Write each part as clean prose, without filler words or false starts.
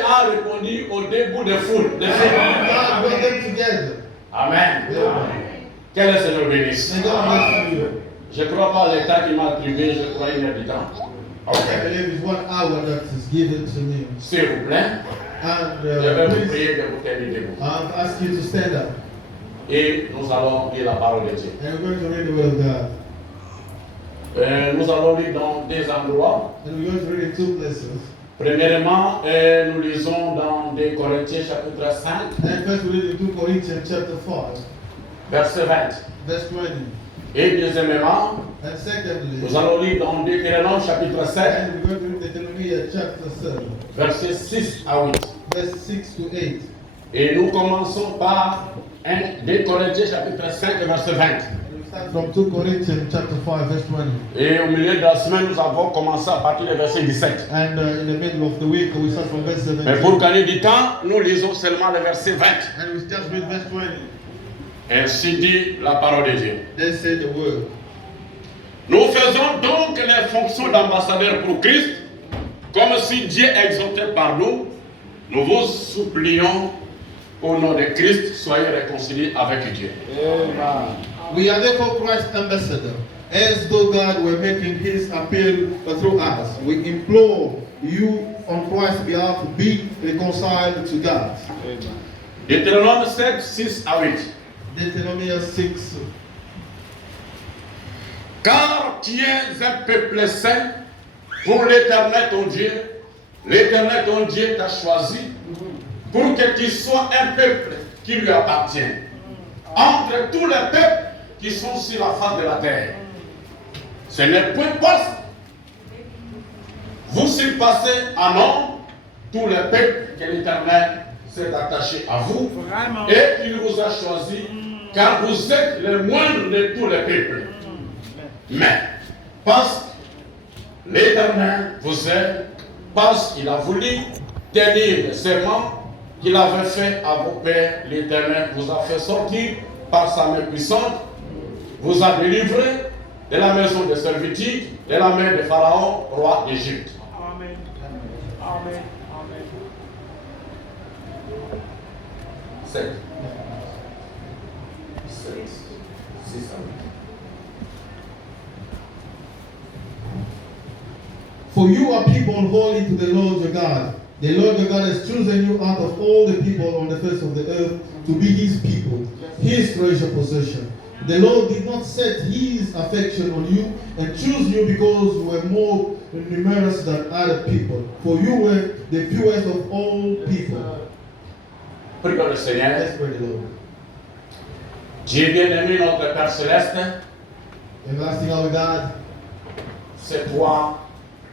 a répondu au début de foule. God brought them together. Amen. Quel est Seigneur bénisse? May God bless you. Je ne crois pas l'état qui m'a attribué, je crois une heure du temps. I believe it's 1 hour that is given to me. S'il vous plaît, And je vais vous please, prier de vous tenir debout. I'll ask you to stand up. Et nous allons lire la parole de Dieu. And we're going to read the word of God. Nous allons lire dans des endroits. And we're going to read in 2 places. Premièrement, nous lisons dans 2 Corinthiens chapitre 5, And first we read in 2 Corinthians chapter 5, verset 20. verse 20. Et deuxièmement, And secondly, nous allons lire dans Deutéronome chapitre 7, and we're going to read Deuteronomy chapter 7, versets 6 à 8. verse 6 to 8. Et nous commençons par 2 Corinthiens chapitre 5, verset 20. And we start from 2 Corinthians chapter 5, verse 20. Et au milieu de la semaine, nous avons commencé à partir du verset 17. And in the middle of the week, we start from verse 17. Mais pour gagner du temps, nous lisons seulement le verset 20. And we just read verse 20. Ainsi dit la parole de Dieu. They say the word. Nous faisons donc les fonctions d'ambassadeurs pour Christ, comme si Dieu exhortait par nous. Nous vous supplions au nom de Christ, soyez réconciliés avec Dieu. Amen. We are therefore Christ's ambassador, as though God were making his appeal through us. We implore you on Christ's behalf to be reconciled to God. Deutéronome 7, 6 à 8. Deuteronomy 6. Car tu es un peuple saint pour l'Éternel ton Dieu. L'Éternel ton Dieu t'a choisi pour que tu sois un peuple qui lui appartient. Entre tous les peuples qui sont sur la face de la terre. Ce n'est point possible. Vous surpassez en nombre tous les peuples que l'Éternel s'est attaché à vous et qu'il vous a choisi car vous êtes le moindre de tous les peuples. Mais parce que l'Éternel vous aime, parce qu'il a voulu tenir le serment qu'il avait fait à vos pères, l'Éternel vous a fait sortir par sa main puissante, vous a délivré de la maison de servitude, de la main de Pharaon, roi d'Égypte. Amen. Amen. Amen. 7. 6 à 8. For you are people holy to the Lord your God. The Lord your God has chosen you out of all the people on the face of the earth to be his people, his treasure possession. The Lord did not set his affection on you and choose you because you were more numerous than other people, for you were the fewest of all people. Prions le Seigneur. Let's pray the Lord. Dieu bien-aimé, notre Père Céleste, Everlasting our God, c'est toi,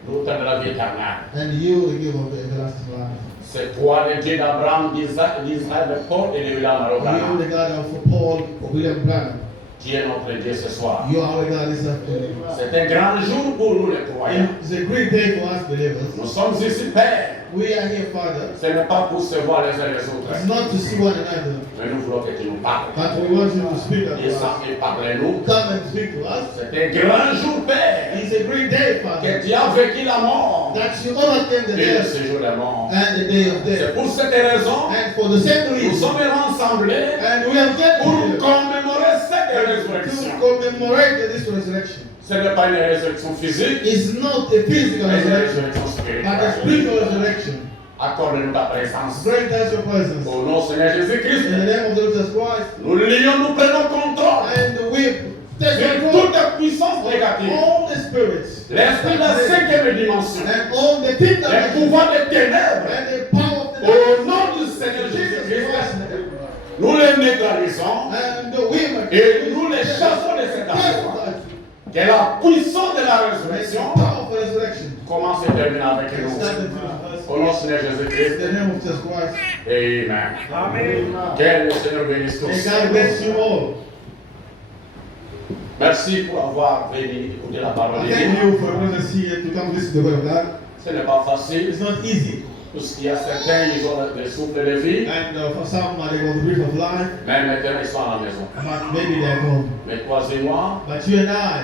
l'auteur de la vie éternelle. and you, the giver of the everlasting life. C'est toi, le Dieu d'Abraham, d'Isaac, d'Israël, de Paul et de William You, Arogana. the God of Paul, William Branham. Qui est notre Dieu ce soir. You are our God this afternoon. C'est un grand jour pour nous les croyants. It's a great day for us believers. Nous sommes ici, Père. We are here, Father. Ce n'est pas pour se voir les uns les It's autres. not to see one another, Mais nous voulons que tu nous parles. but we want you to speak Et to ça us. et parlez-nous. Come and speak to us. C'est un grand jour, Père. It's a great day, Que Father, tu as vécu la mort. that you overcame the Et le death séjour de mort. and the day of C'est death. pour cette raison And for the same nous reason, sommes rassemblés and we have gathered pour here commémorer cette to résurrection. commemorate this resurrection. Ce n'est pas une résurrection physique, It's not a physical mais une resurrection, résurrection but a spirituelle. spiritual resurrection. Accorde-nous ta présence. Grant us your presence. Au nom du Seigneur Jésus-Christ, In the name of the Lord Jesus Christ, nous lions, nous prenons contrôle and we take de control toute puissance of négative. all the spirits, L'esprit de la cinquième dimension, and all the things that les pouvoirs des ténèbres, and the power of the au nom du Seigneur Jesus Jésus-Christ, Christ, nous les neutralisons and the women, et nous les chassons de cet endroit. Que la puissance de la résurrection power for resurrection. commence et termine avec And nous. stand into us. Au nom du Seigneur In Jésus-Christ, the name of Jesus Christ. Amen. Amen. Que le Seigneur bénisse May tous. God bless you all. Merci pour avoir venu écouter la parole de Thank Dieu. you for bringing us here to come listen to the word of God. Ce n'est pas facile. It's not easy. Parce qu'il y a certains, ils ont des souffles de vie, And for some, they got the breath of life, mais maintenant ils sont à la maison. but maybe they're home. Mais toi et moi, But you and I,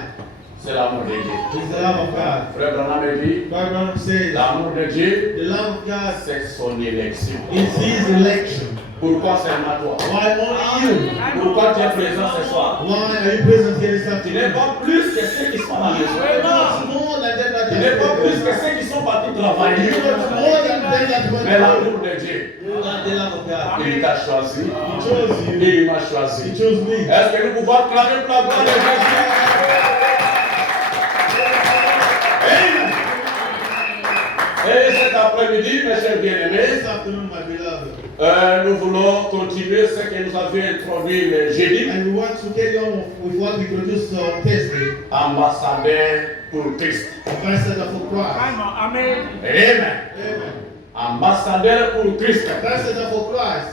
c'est l'amour de Dieu. It's the love of God. Frère Branham dit, God Branham says, l'amour de Dieu, the love of God c'est son élection. is His election. Pourquoi seulement toi? Why only you? Pourquoi tu es présent ce soir? Why are you present here this Tu n'es afternoon? pas plus que ceux qui sont dans les It's maisons. more than that that Tu n'es pas plus que ceux qui sont partis travailler. It's more than that went Mais on. l'amour de Dieu, Not the love of God. il t'a choisi. He chose you. Et il m'a He choisi. chose me. Est-ce que nous pouvons acclamer pour la gloire de Jésus? Amen. Et cet après-midi, mes chers bien-aimés, This afternoon, my beloved, nous voulons continuer ce que nous avions introduit le jeudi. and we want to carry on with what we produced on Thursday, Ambassadeur pour Christ. Ambassador for Christ. Amen. Amen. Amen. Ambassadeur pour Christ. Ambassador for Christ.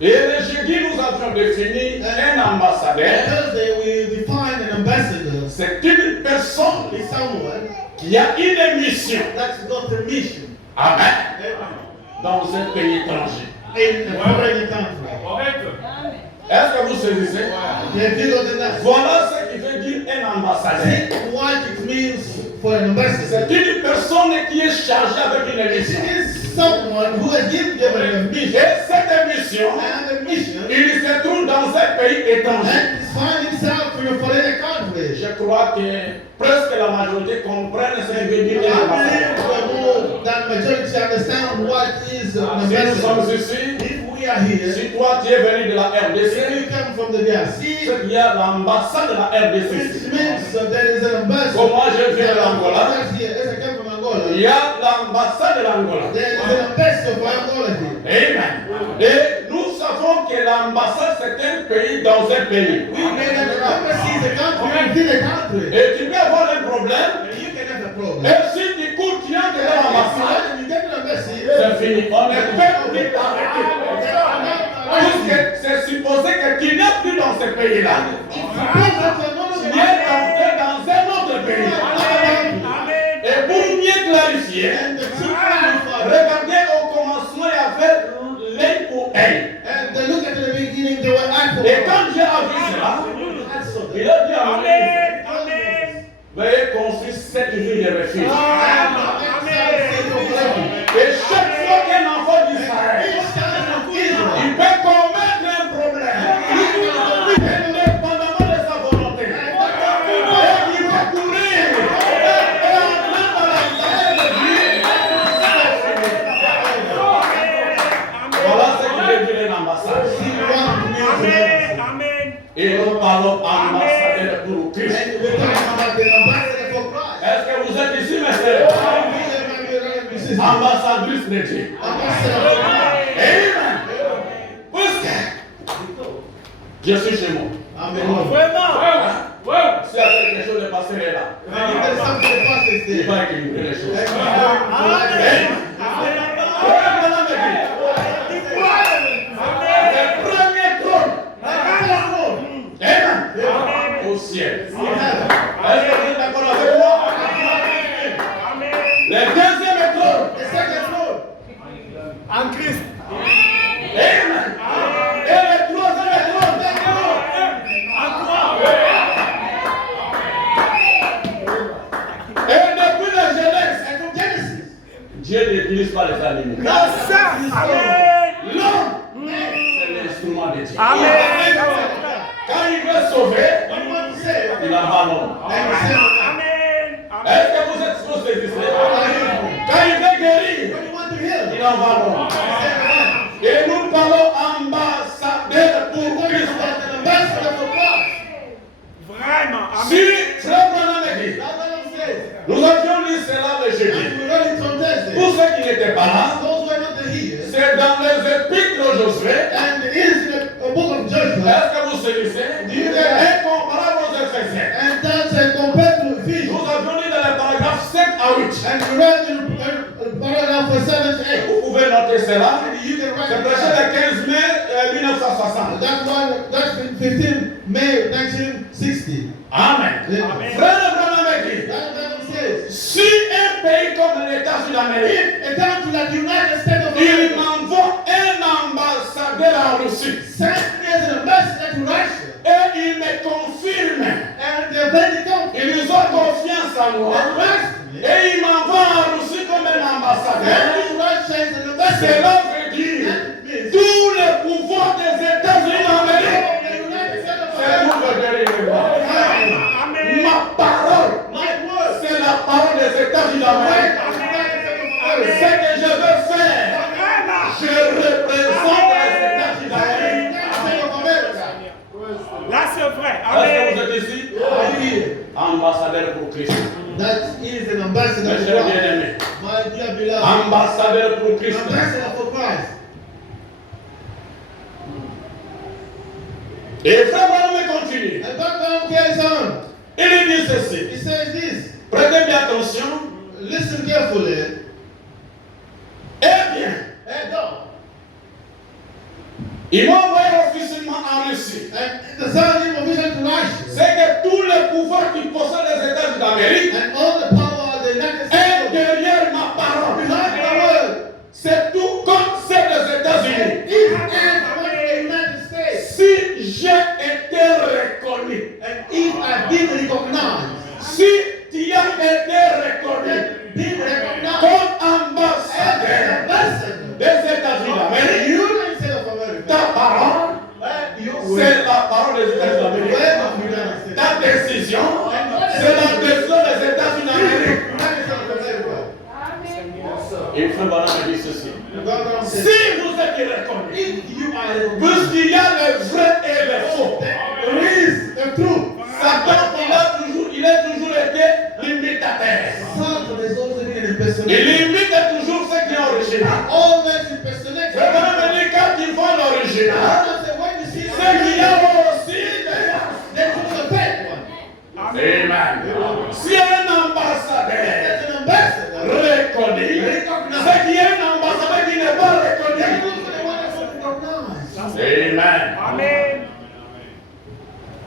Et le jeudi, nous avions défini un On ambassadeur. Thursday, we define an ambassador. C'est une personne It's someone qui a une mission. that's got a mission. Amen. Amen. Dans un pays étranger. In a foreign country. Est-ce que vous saisissez? Have you got that? Voilà ce qui veut dire un ambassadeur. See what it means for an ambassador. C'est une personne qui est chargée avec une mission. It is someone who has been given a Et mission. cette mission, And a mission. il se trouve dans un pays étranger. And find himself in a foreign country. Je crois que presque la majorité comprennent ce que veut dire I un believe ambassadeur. more than majority understand what is an Si nous sommes ambassador. ici, If we are here, si toi tu es venu de la if RDC, you come from the DRC, c'est qu'il y a l'ambassade de la RDC. it means that there is an ambassador. Comme moi je viens de l'Angola, Yes, here. Yes, I come from Angola. il y a l'ambassade de l'Angola. There is an ambassador for Angola here. Amen. Et nous savons que l'ambassade c'est un pays dans un pays. We may have an embassy in the country within the country. Et tu peux avoir un problème. And you can have a problem. Et si tu cours, tu entres dans l'ambassade, You get an embassy. c'est fini. On ne peut plus t'arrêter. Puisque c'est supposé que tu n'es plus dans ce pays-là. Tu es entré dans un autre pays. Et pour mieux clarifier, regardez au commencement, il y avait l'œil pour œil. And they look at the beginning, they were eye for Et eye. quand Dieu a vu cela, il a dit à Moïse, veuillez construire cette ville de refuge. Et chaque fois qu'un enfant d'Israël, il peut commettre un problème, indépendamment de sa volonté. Et il va courir et entrer dans la terre de Dieu. Voilà ce qui veut dire une ambassade. Et nous parlons ambassadeur pour Christ. Est-ce que vous êtes ici, mes frères? Ambassadrice de Dieu. Amen. Puisque je suis chez moi. S'il y a quelque chose de passé là, il va équilibrer les choses. Le premier trône. Amen. Au ciel. Est-ce que vous êtes d'accord avec moi? Le deuxième trône. En Christ. Amen. Et le troisième trône. En toi. Et depuis la jeunesse, Dieu n'utilise pas les animaux. Amen. L'homme, c'est l'instrument de Dieu. Amen. Quand il veut sauver, il envoie l'homme. Amen. Est-ce que vous êtes supposé de quand il veut guérir, il envoie l'homme. Et nous parlons ambassadeur pour Christ. Vraiment. Si Amen. Frère Branham a dit, nous avions lu cela le jeudi. Pour ceux qui n'étaient pas là, c'est dans les épîtres de Josué. And it is in the book of Joshua. Est-ce que vous saisissez? Incomparable aux Éphésiens. And that's compared to Ephesians. Nous avions lu dans les paragraphes 7 à 8. And we read in paragraph 7 to 8. Vous pouvez noter cela. And you can write C'est it prêché down. le 15 mai 1960. That's 15 May 1960. Amen. Amen. Frère Branham a dit, That Bible says, si un pays comme les États-Unis d'Amérique, a country like the United States of il America m'envoie un ambassadeur en Russie sent me as an ambassador to Russia, et il me confirme, and the very country, ils ont Christ. That is an ambassador Mes for chers Christ. bien-aimés, My dear beloved, ambassadeur pour Christ. ambassador for Christ. Et frère Branham continue. And background carries on. Il dit ceci. He says this. Prêtez bien attention. Listen carefully. Eh bien, And go. ils m'ont envoyé officiellement en Russie. And the son of vision to Russia. C'est que tous les pouvoirs qui possèdent les États d'Amérique And all the power of the United est States. derrière ma parole. Behind the word. C'est tout comme c'est des États-Unis. If and from the United States. Si j'ai été reconnu, And if I've been recognized. si tu as été reconnu Been recognized. comme As ambassadeur an ambassador. des États-Unis The d'Amérique, United States of America. ta parole, c'est la parole des États-Unis d'Amérique. Ta décision, c'est la décision des États-Unis d'Amérique. Et frère Branham dit ceci. Si vous êtes reconnu, puisqu'il y a le vrai et le faux, Satan, il a toujours été limitateur. Il limite toujours ce qui est original. Frère Branham dit quand ils font l'original, c'est qu'il y a aussi Amen. Si un ambassadeur reconnu, c'est qu'il y a un ambassadeur qui n'est pas reconnu. Amen. Amen.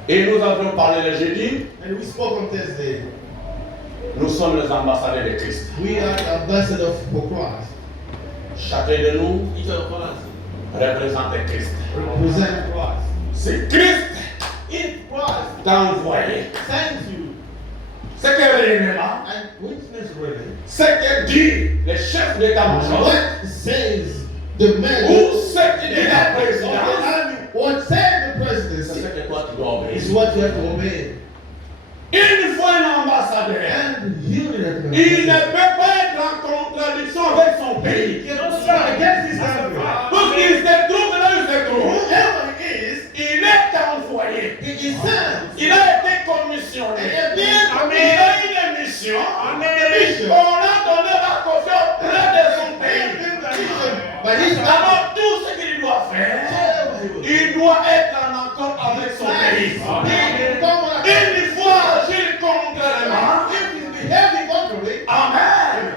Et nous avons parlé le jeudi, And we spoke on Thursday. nous sommes les ambassadeurs de Christ. We are the ambassadors for Christ. Chacun de nous Each of us représente Christ. represent Christ. C'est Christ If Christ t'a envoyé. sends you, Ce que réellement, and which means really, ce que dit le chef d'état-major, what says the man ou ce que dit la of the présidence, army, what says the c'est presidency ce que toi tu dois obéir. is what you have to obey. Une fois un ambassadeur, And you need to il ne peut pas être en contradiction avec son pays. cannot stand against this country. Parce qu'il se trouve là où il se trouve. Whoever he is, Il est envoyé. he is sent. Il a été commissionné. And Il then, a une mission. Amen. On a donné la confiance auprès de son pays. But he's not. Alors tout ce qu'il doit faire, il doit être en accord avec son pays. Il faut agir contrairement. Amen.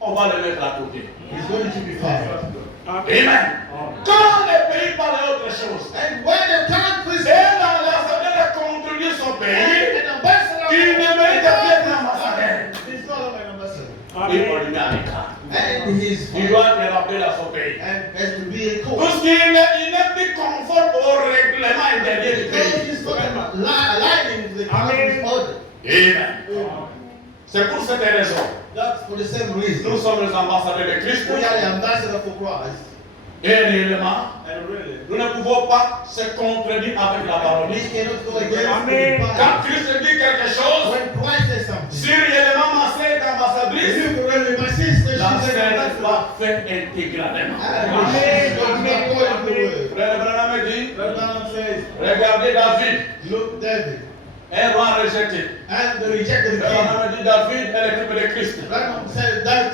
On va le mettre à côté. He's going to be fired. Amen. Quand le pays parle autre chose, And when the country et l'ambassadeur a contribué son pays, an ambassador, il ne mérite pas d'être ambassadeur. he's not an ambassador. Il faut Amen. lui mettre à l'écart. And he's Il doit être rappelé à son pays. and has to be a court. Parce qu'il n'est plus conforme au règlement intérieur du Because pays. he's not aligning with the country's order. Amen. C'est pour cette raison. That's for the same Nous reason. sommes les ambassadeurs de Christ. We are the ambassador for Christ. Et réellement, And really, nous ne pouvons pas se contredire avec la parole. we cannot go against Amen. the Quand Bible. Christ dit quelque chose, When Christ says something, si réellement ma sœur est ambassadrice, if really my sister, la she's an sœur ambassador. doit faire intégralement. And she's going to be according to the word. Frère Branham dit, But now it says, regardez David, look, David, un roi rejeté. and the rejected Frère king. Branham dit, David est le type de Christ. Branham said that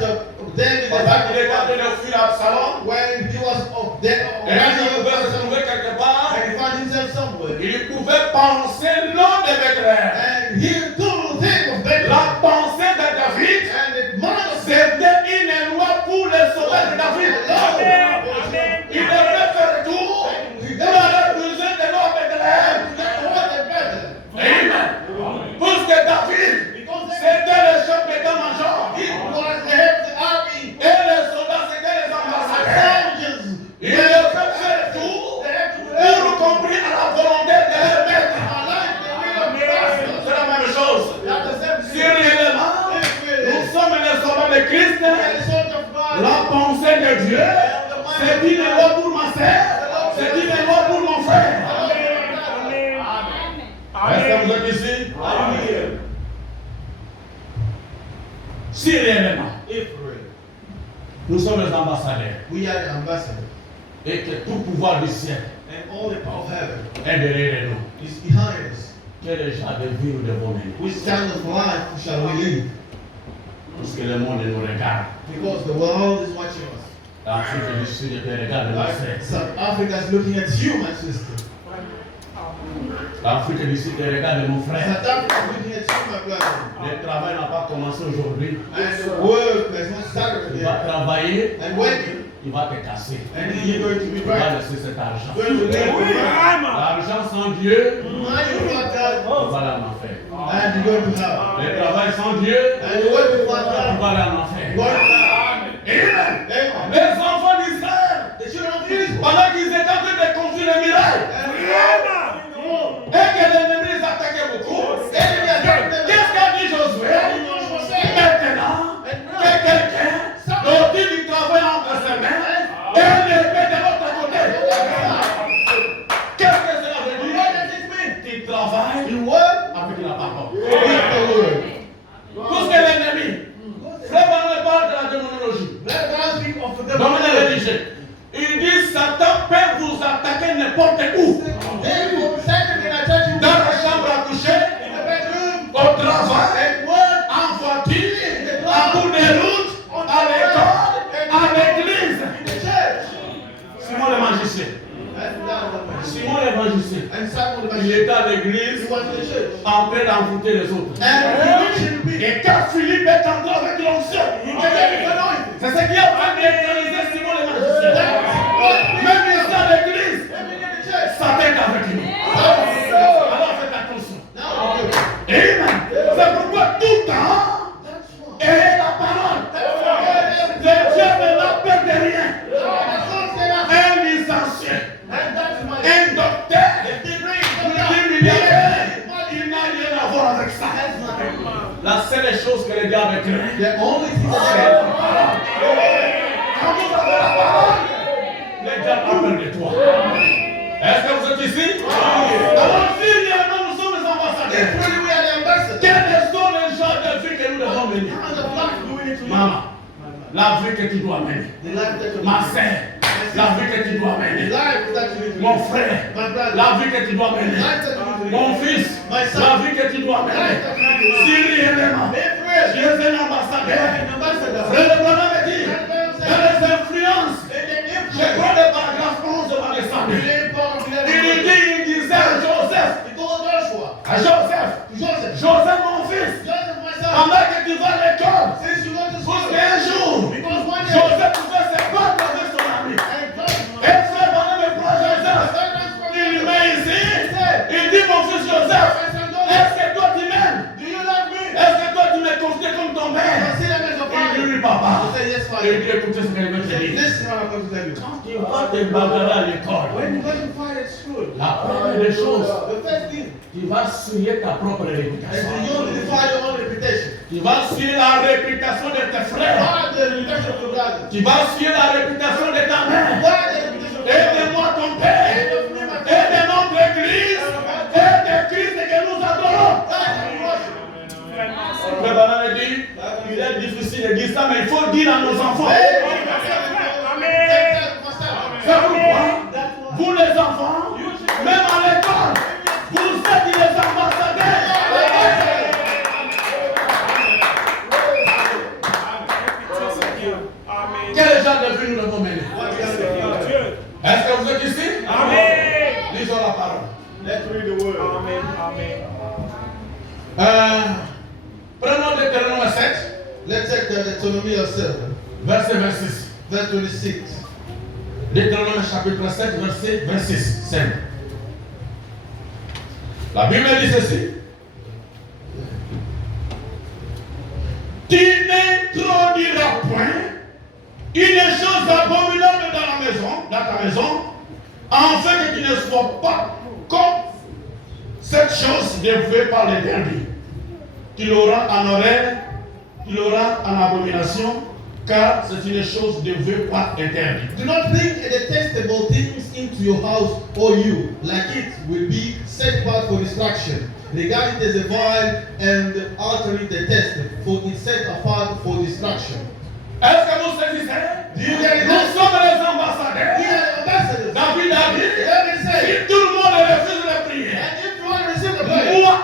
David Parce qu'il est en train de fuir Absalom, when he was of death, et il pouvait se trouver quelque part, and he found himself somewhere, il pouvait penser non de Bethléem. and he couldn't think of Bethlehem. La pensée de David, And the mind of c'était une loi pour les sauver de David. Amen. Amen. Il devait faire tout. Il avait besoin de l'eau à Bethléem. Amen. Parce que David, c'était le chef d'état-major. Et les soldats, c'était les ambassadeurs. Il devait faire tout pour cumplir à la volonté de leur maître. C'est la même chose. Si réellement, nous sommes les soldats de Christ, la pensée de Dieu, c'est une loi pour ma sœur, c'est une loi pour mon frère. Est-ce que vous êtes ici? Si réellement, nous sommes les ambassadeurs We are the ambassador, et que tout pouvoir du ciel and all the power of heaven est derrière nous, is behind us. Quel genre de vie nous devons mener? Which kind of life shall we live? Parce que le monde nous regarde. Because the world is watching us. L'Afrique du Sud te regarde, mon frère. South Africa is looking at you, my sister. L'Afrique du Sud te regarde, mon frère. South Africa is looking at you, my brother. Le travail n'a pas commencé aujourd'hui. And the work has not started Tu yet. vas travailler, And working, il va te casser. and then you're going to be Tu vas right. laisser cet argent. Going to live with God. L'argent sans Dieu, Money without tu God, vas aller en enfer. and you're going to hell. Le travail sans Dieu, And the work without tu God, vas aller en you're enfer. going to hell. Amen. Amen. Les enfants d'Israël, The children of Israel. pendant qu'ils étaient en train de construire le miracle, et que l'ennemi les attaquait beaucoup, qu'est-ce qu'a dit Josué? Maintenant, que quelqu'un dont il travaille entre ses mains et l'épée de l'autre côté. Qu'est-ce que cela veut dire? Tu travailles You work avec la parole. with the word. Tout ce que l'ennemi, frère Manuel parle de la démonologie, Let God speak of the dans le devil. religieux. Il dit Satan peut vous attaquer n'importe où. Therefore, Satan can attack you Dans la chambre à coucher, in the bedroom, au travail, at work, en voiture, en cours de route, à l'école, à l'église. in the church. Simon le magicien. And God was Simon le magicien. And Simon the Il magician, était à he l'église was in the church. en train d'envoûter les autres. And he mentioned people. Et quand Philippe est entré avec l'onction, He gave them anointing. c'est ce qui a fait neutraliser Simon le magicien. Même ici à l'église, Even in the church. Satan est avec nous. So, Alors faites attention. now we do. Amen. C'est pourquoi tout temps, That's why. et la parole. Le Dieu ne n'a peur de rien. Un licencié, un docteur, il n'a rien à voir avec ça. La seule chose que le diable craint, The only thing c'est that la parole. Quand vous avez la parole, le diable a peur de toi. Est-ce que vous êtes ici? Alors, si réellement nous sommes les ambassadeurs, really we are the ambassadors. quels sont les genres de vie que nous devons mener? How the flock do we need to live? Maman, la vie que tu dois mener. The life that you Ma live. sœur, la vie que tu dois The mener. life that you need to Mon live. frère, My brother. la vie que tu dois The mener. life that you need to live. Mon fils, My son. la vie que tu dois The life mener. that you need to live. Si réellement, Be tu free. es un Be ambassadeur, an ambassador. frère de Branham me dit, dans les influences, And the je influence. prends le paragraphe 11 de ma descendue. Il disait à Joseph, He told Joshua. à Joseph, Joseph. Joseph mon fils, Joseph, my son. pendant que tu vas à l'école, Since you go to pour school. qu'un jour, Because one day. Joseph pouvait se battre avec son ami. And Joshua. Et frère Branham me prend Joseph. Il met ici, il dit mon fils Joseph, est-ce que toi tu m'aimes? Do you love me? Est-ce que toi tu me considères comme ton père? Consider me as a Il dit father. oui papa. I say yes, Et father. il dit écoutez ce qu'elle veut te dire. Listen what I'm going to tell you. Quand tu vas te bagarrer à l'école, When you go to fight at school, la première des choses, the first thing tu vas souiller ta propre is réputation. to unify your own reputation. Tu vas souiller la réputation de tes frères. Guard the reputation of your brother. Tu vas souiller la réputation de ta mère. Guard the reputation of Et your de brother. moi ton père. And of me, my Et de notre église. Et de Christ que nous adorons. God and worship. Le Branham dit, il est difficile de dire ça, mais il faut dire à nos enfants. C'est pourquoi, vous les enfants, même à l'école, vous êtes les ambassadeurs. Quel genre de vie nous devons mener? Est-ce que vous êtes ici? Lisons la parole. Let's read the word. Prenons Deutéronome 7, Let's take the Deuteronomy 7, verset 26. verse 26. Deutéronome chapitre 7, verset 26. 5. La Bible dit ceci. Tu n'introduiras point une chose abominable dans ta maison, afin que tu ne sois pas comme cette chose dévouée par l'Éternel. Tu l'auras en horreur, tu l'auras en abomination, car c'est une chose dévouée par l'Éternel. Do not bring detestable things into your house, or you, like it, will be set apart for destruction. Regard it as a vile and utterly detested, for it's set apart for destruction. Est-ce que vous saisissez? Nous sommes les ambassadeurs. We are ambassadors. David a dit, David said, si tout le monde refuse de prier, and if you want to receive the prayer, moi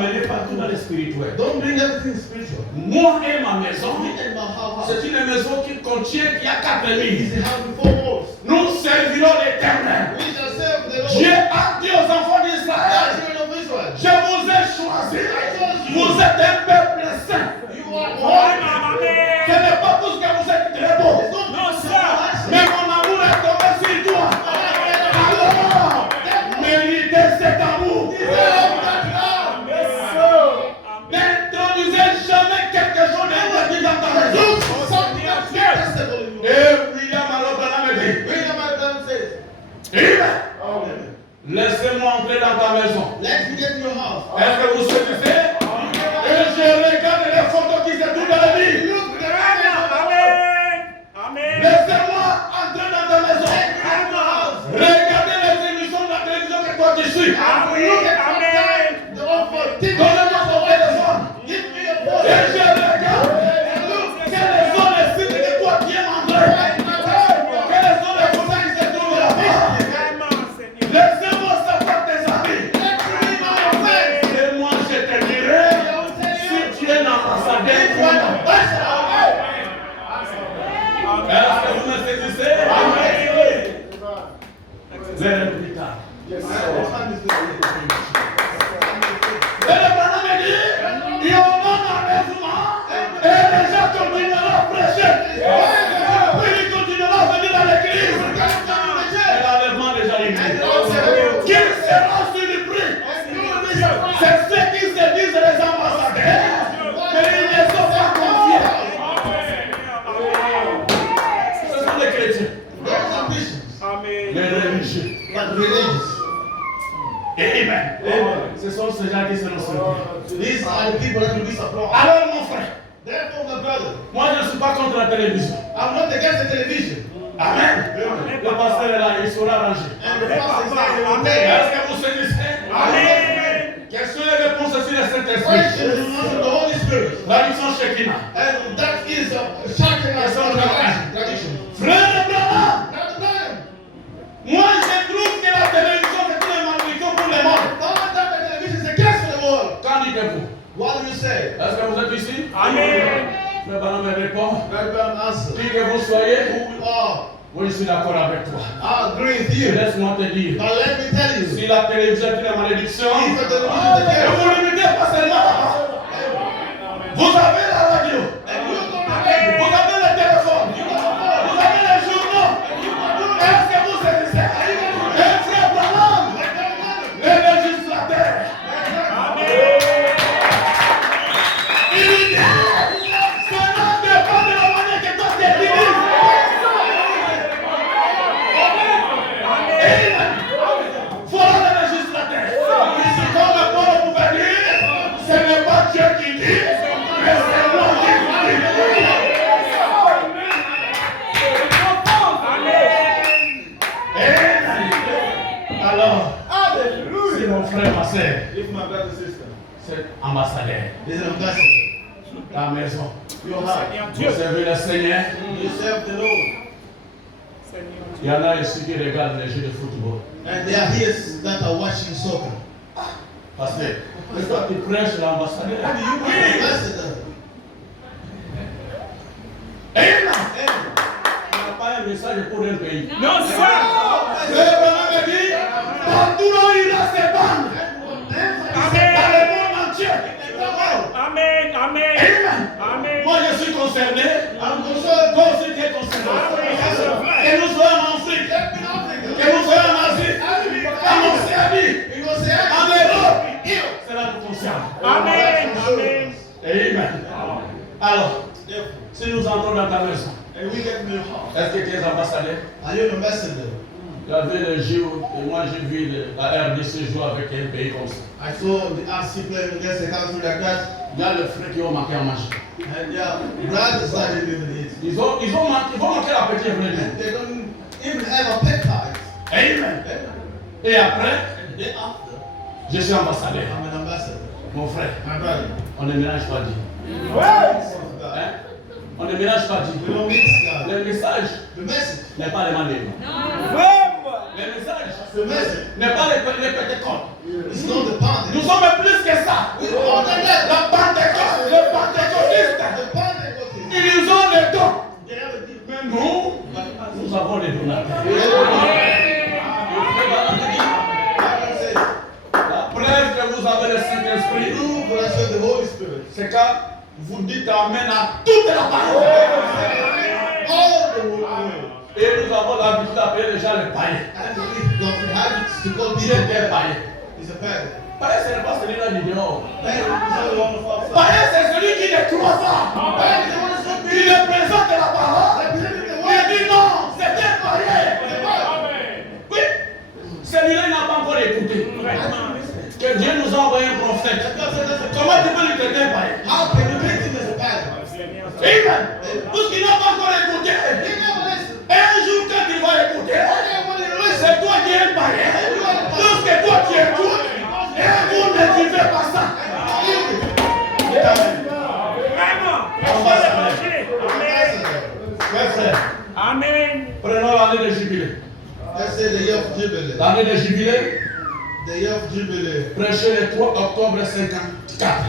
l'amener partout dans le spirituel. Don't bring everything spiritual. Moi et ma maison, Me and my house. c'est une maison qui contient, il y a 4 It's églises. a house with 4 walls. Nous servirons l'Éternel. We shall serve the Lord. Dieu a dit aux enfants The d'Israël, children of Israel. je vous ai choisi. Vous êtes un peuple saint. You are Ce holy. n'est pas parce que vous êtes très beau, mais mon amour est tombé sur toi. Alors, méritez cet amour. N'introduisez jamais quelque chose d'interdit dans ta maison. Et William Alobana me dit, Amen. Laissez-moi entrer dans ta maison. Let me get in your house. Est-ce que vous saisissez? Et je regarde les photos qui se trouvent dans la vie. Laissez-moi entrer dans ta maison. Regardez les émissions de la télévision que toi tu suis. Donnez-moi ton téléphone. Et je regarde. Quels sont les signes que toi qui aimes entrer? Quelles sont les photos qui se trouvent là-bas? Laissez-moi savoir tes amis. Et moi je te dirai si tu es l'ambassadeur ou non. Est-ce que vous me saisissez? Verrez plus tard. Et le Branham me dit, il y aura un enlèvement et les gens continueront à prêcher. Puis ils continueront à venir dans l'église. Et l'enlèvement déjà arrivé. Qui sera surpris? C'est ceux qui se disent les ambassadeurs, mais ils ne sont pas confiés. Ce sont des chrétiens, les religieux. But religious. Amen. Ce sont ces gens qui seront surpris. These are the people that will be surprised. Alors mon frère, Therefore, my brother, moi je ne suis pas contre la télévision. I'm not against the television. Amen. Le pasteur est là, il sera rangé. And the pastor is saying, he will take Est-ce que vous saisissez? Amen. Quelles sont les réponses sur le Saint-Esprit? questions to the Holy Spirit. La mission Shekinah. And that is shocking us from the tradition. Frère Abraham, Now, the time, moi je trouve que la télévision c'est une malédiction pour le monde. all that the television is against the world. Qu'en dites-vous? What do you say? Est-ce que vous êtes ici? Amen. Mais Abraham me répond. Very bad answer. Qui que vous soyez, Who we are, moi je suis d'accord avec toi. I agree with you. Laisse-moi te dire. But let me tell you, Si la télévision est une malédiction, if the television is et against vous ne limitez pas seulement là-bas. Vous avez la radio, and you don't vous avez le téléphone, vous avez les journaux. Est-ce que vous saisissez? Et frère Branham, le législateur, il dit, cela dépend de la manière que toi tu utilises. Voilà le législateur. Ici, comme le peuple pouvait dire, ce n'est pas Dieu qui dit, mais c'est moi qui vous dis. Amen. Alors, si mon frère, ma soeur, If my brother and sister, c'est ambassadeur, is an ambassador, ta maison, your house, vous servez le Seigneur. you serve the Lord. Il y en a ici qui regardent les jeux de football. And there are here that are watching soccer. Parce que toi, tu prêches l'ambassadeur. How do you be an ambassador? Amen. Il n'y a pas un message pour un pays. No, sir. Le Branham me dit, partout là il a ses bandes. Dans le monde entier. Amen. Amen. Amen. Amen. Moi je suis concerné. I'm concerned. Toi aussi tu es concerné. Que nous soyons en Afrique. Que nous soyons en Asie. En Océanie. You gonna say, En Europe. Cela nous concerne. Amen. Amen. Amen. Alors, Therefore, si nous entrons dans ta maison, and we get in your house. est-ce que tu es ambassadeur? Are you an ambassador? Il y avait le jour, et moi j'ai vu la RDC jouer avec un pays comme ça. I saw the RC playing against a country like that, Il y a les frères qui ont manqué à manger. and their brothers started living it. Ils vont manquer la petite vraie. They don't even have a peptide. Amen. Amen. Et après, And then after, je suis ambassadeur. I'm an ambassador. Mon frère, My brother. on ne mélange pas Dieu. God. Hein? On ne mélange pas We Dieu. don't mix God. Le message The message n'est pas le mandé. Le message The message. n'est pas les Pentecôtes. It's not the Pentecostal. Nous sommes plus que ça. We more than that. La Pentecôte, les pentecôtistes, The Pentecostals. ils ont les dons. They have a gift. Mais nous avons les donateurs. La preuve que vous avez le Saint-Esprit, Prove that I said the Holy Spirit. c'est quand vous dites Amen à toute la parole. All the word. Et nous avons l'habitude d'appeler les gens les païens. And we got the habit to call Qui people est païen? is a pagan. Païen, ce n'est pas celui-là du dehors. Pagan is not the one of outside. Païen, c'est celui qui ne croit pas. Pagan is the one that's not Il ne présente la parole. representing the Il word. dit non, c'est un païen. Amen. Oui, celui-là il n'a pas encore écouté. Que Dieu nous a envoyé un prophète. Comment tu peux lui traiter un païen? How can you treat him as a pagan? Amen. Tout ce qu'il n'a pas encore écouté. He never listens. Et un jour, quand il va écouter, When he listens, c'est toi qui es un païen. Tout ce que toi tu écoutes, et vous ne vivez pas ça. Vraiment. Prêchez l'évangile. Mes frères, Amen. prenons l'année de jubilé. let's say the year of Jubilee. L'année de jubilé, The year of Jubilee. prêché le 3 octobre 54.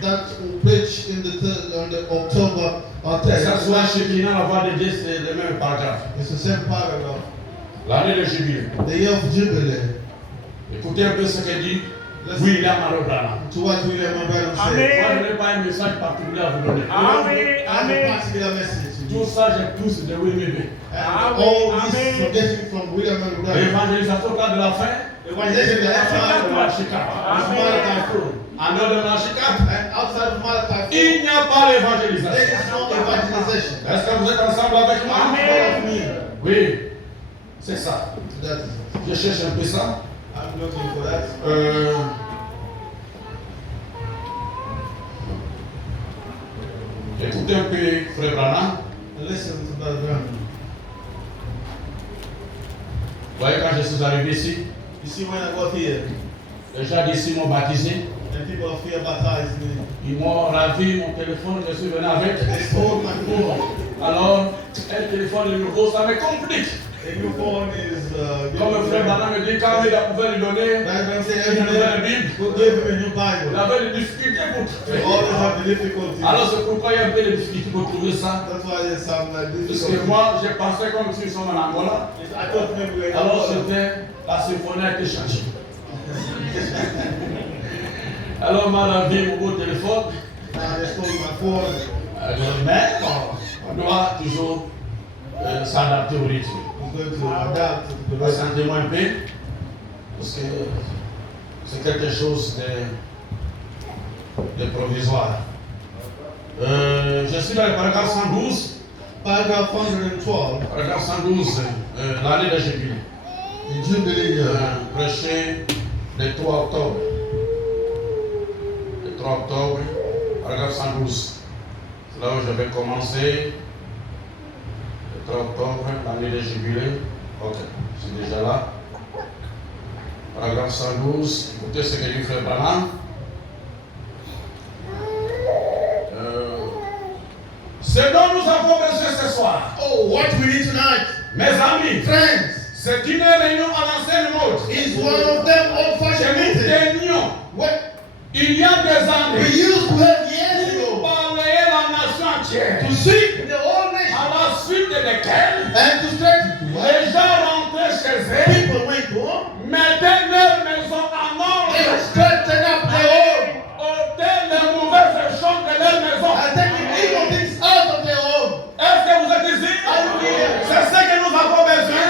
That we preach in on the October Que ça 10th. soit chez Kina, la voix de Dieu, c'est le même paragraphe. It's the same paragraph. L'année de jubilé. The year of Jubilee. Écoutez un peu ce que dit William Marobana. To what William Branham said. Amen. Moi, je n'ai pas un message particulier à vous donner. Amen. I have a Amen. particular message to Tout you. ça, j'ai tous de WMB. And Amen. all this Amen. from getting from William Branham. L'évangélisation au cas de la fin, Evangelism, the de outside Malachi 4. is Malachi 4. En dehors de Malachi 4, And outside of Malachi 4, il n'y a pas there l'évangélisation. is no evangelization. Est-ce que vous êtes ensemble avec moi? Amen. Oui, c'est ça. That is, Je cherche un peu ça. I'm looking for that. Écoutez un peu Frère Branham. Listen to Brother Branham. Vous voyez, quand je suis arrivé ici, You see, when I got here, les gens d'ici m'ont baptisé. and people of here baptized me, Ils m'ont ravi mon téléphone, je suis venu avec. they stole my phone. Alors, un téléphone nouveau, ça me complique. The new phone is Comme le frère Branham me dit, quand il a pouvait lui donner Brother Branham said une every nouvelle day, Bible, we'll give him a new il Bible. avait des difficultés pour They trouver. always have the difficulty. Alors, c'est pourquoi il y a un peu de difficultés pour trouver ça. That's why there's some Parce que difficulty. moi, j'ai pensé comme si nous sommes en Angola. I thought maybe we were in Alors, Angola. c'était la symphonie a été changée. Alors, on m'a ravi mon beau téléphone. Now they stole my phone. Mais bon, on doit toujours s'adapter au rythme. I'm going to adapt to the rest. Sentez-moi un peu, parce que c'est quelque chose de provisoire. Je suis dans le paragraphe 112. Paragraph 112. Paragraphe 112, l'année de jubilé. In Jubilee year. Prêché le 3 octobre. Le 3 octobre, paragraphe 112. C'est là où je vais commencer. Le 3 octobre, l'année de jubilé. Ok, je suis déjà là. Paragraphe 112. Écoutez ce que dit Frère Branham. Ce dont nous avons besoin ce soir, Oh, what we need tonight, mes amis, friends, c'est une réunion à l'ancienne mode. is one of them Que old-fashioned nous meetings. tenions What il y a des we années used to have years pour ago balayer la nation entière, to sweep the whole nation à la suite desquelles and to straighten to what les gens rentraient chez eux, people went home mettaient leur maison en ordre, and straighten up their home ôtaient les mauvaises choses de leur maison. and taking evil things out of their home. Est-ce que vous êtes ici? C'est ce que nous avons besoin.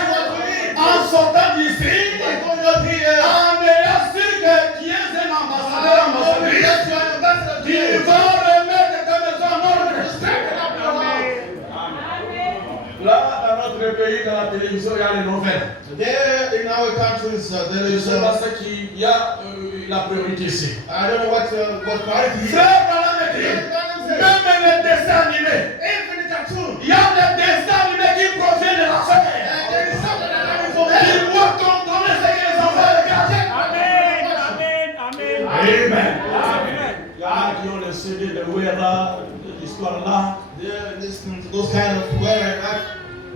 En sortant d'ici, Like going out here, en ayant su que tu es un ambassadeur, ambassadrice, that's why I'm ambassador qui here. va remettre ta maison en ordre. Straighten up your house. Là, dans notre pays, dans la télévision, il y a les nouvelles. There in our countries, there Je is. sais pas ce qu'il y a la priorité ici. I don't know what party is. Frère Branham dit, même les dessins animés, Even the cartoon. il y a des dessins animés qui proviennent de la And chair. there is something that coming from Qui heaven. doit contrôler ce que les enfants regardent. Amen. Amen. Amen. Amen. Amen. Il y en a qui ont le CD de Wera, de l'histoire là. They're listening to those kind of where and up.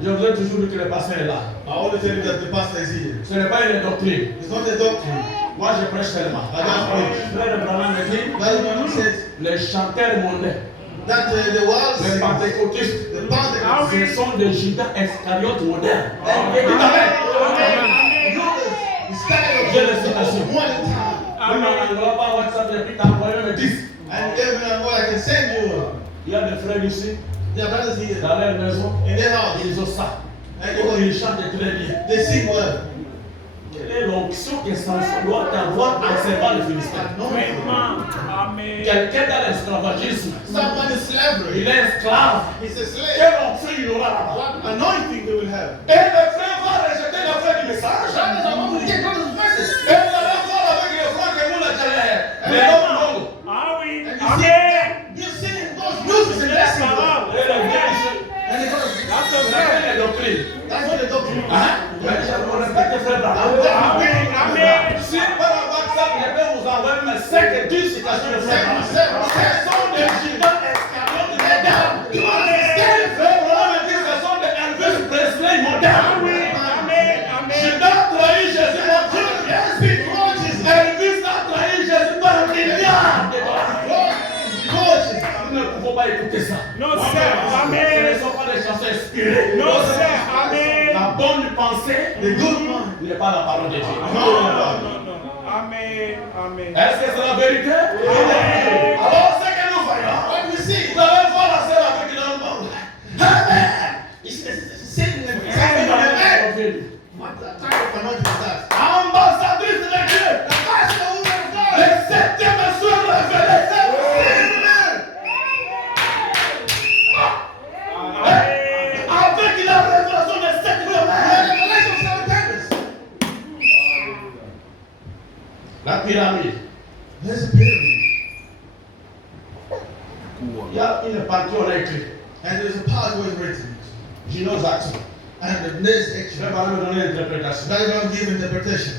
Je vous ai toujours dit que le pasteur est là. I always tell you that the pastor is here. Ce n'est pas une doctrine. It's not a doctrine. Moi, je prêche seulement. I just preach. Frère Branham me dit, That man says les chanteurs mondains, that the world les pentecôtistes, the Pentecostals, ce sont des Judas Iscariotes modernes. and Dites Amen. J'ai les citations. On ne va pas WhatsApp et puis t'envoyer le 10. And everyone, what I can send you, Il y a des frères ici, their brothers here, dans leur maison, in their house, ils ont ça. and Ils chantent très bien. they sing well. Quelle est l'onction que Samson doit avoir en servant les Philistins? Amen. Quelqu'un dans l'esclavagisme, Someone is slavery. il est esclave. He's a slave. Quelle onction il aura là-bas? What anointing they will have. Et le frère va rejeter la fin du message. Brothers are going to reject God's message. Et vous allez voir avec les frères que nous les hommes. Ah oui. And Amen. you see God's uses and blessing them. Et le vieux ici, And they go, That's a c'est fact. une doctrine. that's what the doctrine. Hein? Mais je vous respecte, frère Branham. Amen. Amen. Si par WhatsApp, je vais vous envoyer mes 5 et 10 citations de frère Branham. Ce sont des Judas Iscariotes modernes. Frère Branham me dit que ce sont des Elvis Presley modernes. Amen. Amen. Judas a trahi Jésus par Elvis a trahi Jésus par un milliard de dollars. Nous ne pouvons pas écouter ça. No, sir. Ce Amen. ne sont pas des chansons inspirées. No, sir. Amen. La bonne pensée The good man. n'est pas la parole de Dieu. No. Amen. Amen. Est-ce que c'est la vérité? Amen. Alors, ce que nous voyons, What we see. vous allez voir la sœur avec le monde. Amen. Satan and Amen. what type of anointing is that? Ambassadrice de Dieu. The pastor who of God. Le septième soir révélé. Amen. Avec la révélation des sept la pyramide. There's a pyramid. Il y a une partie on a écrit. And there's a part where it's written. Gino Jackson. And the next Je vais section. pas me donner l'interprétation. They're going to give interpretation.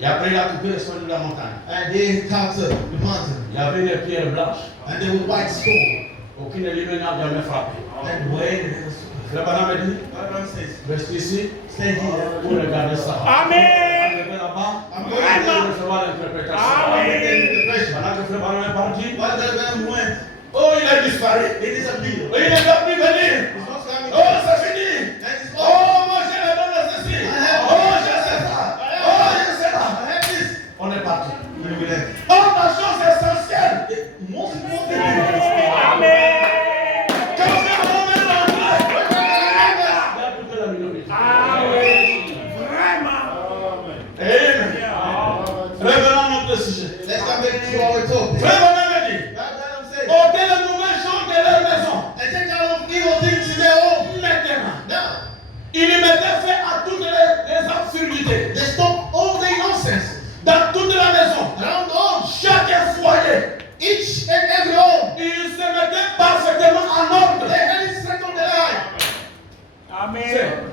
Et après, il a coupé le son de la montagne. And they carved up the mountain. Il y avait des pierres blanches. And there was white stone. Aucune élimine n'a jamais frappé. And when it was, Le bonhomme a dit, God says, reste ici stay here. pour regarder ça. Amen. Je vais là-bas. I'm Je going vais to recevoir l'interprétation. Amen. get interpretation. Pendant que Frère Branham est parti, While the man went, oh, il a disparu. it disappeared. Il ne va plus venir. It's not coming. Oh, c'est fini. And it's over. Oh, moi je le donne ceci. Oh, je sais ça. Oh, je sais ça. I have this. On est parti. And we left. Oh, la chose essentielle. The most important thing is Amen. Quand Frère Branham est rentré, remember. il a plus que la minorité. Amen. Vraiment. Amen. Revenons à notre sujet. Let's come back to our topic. Frère Branham a dit, God said, ôtez les mauvaises choses de leur maison. and take out evil things in their home. Maintenant, Now, il mettait fin à toutes les absurdités. they stop all the nonsense Dans toute la maison, around the home. chaque foyer, Each and every home. il se mettait parfaitement en ordre. They had it set on the line. Amen.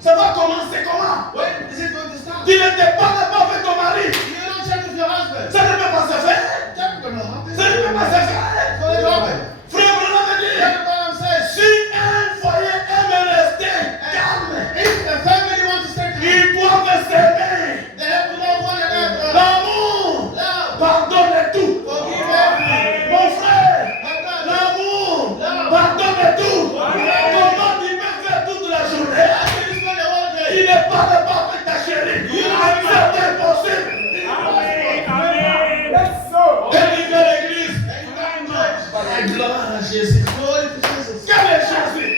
Ça va commencer comment? When is it going to start? Tu ne te parles pas avec ton mari. You don't check with your husband. Ça ne peut pas se faire. Check with your husband. Ça ne peut pas se It's faire. going to happen. Frère Branham dit, Everyone says, si un foyer aime rester calme, if a family wants to stay together, ils doivent s'aimer. they have to love one another. L'amour Love. pardonne tout. Forgive everything. Mon frère, My God. l'amour pardonne tout. Comment tu peux faire toute la journée? After you spend the whole day, Il ne parle pas avec ta chérie. C'est impossible. Amen. Amen. Délivrer l'église. and you got in church. La gloire à Jésus. Glory to Jesus. Quel est Jésus?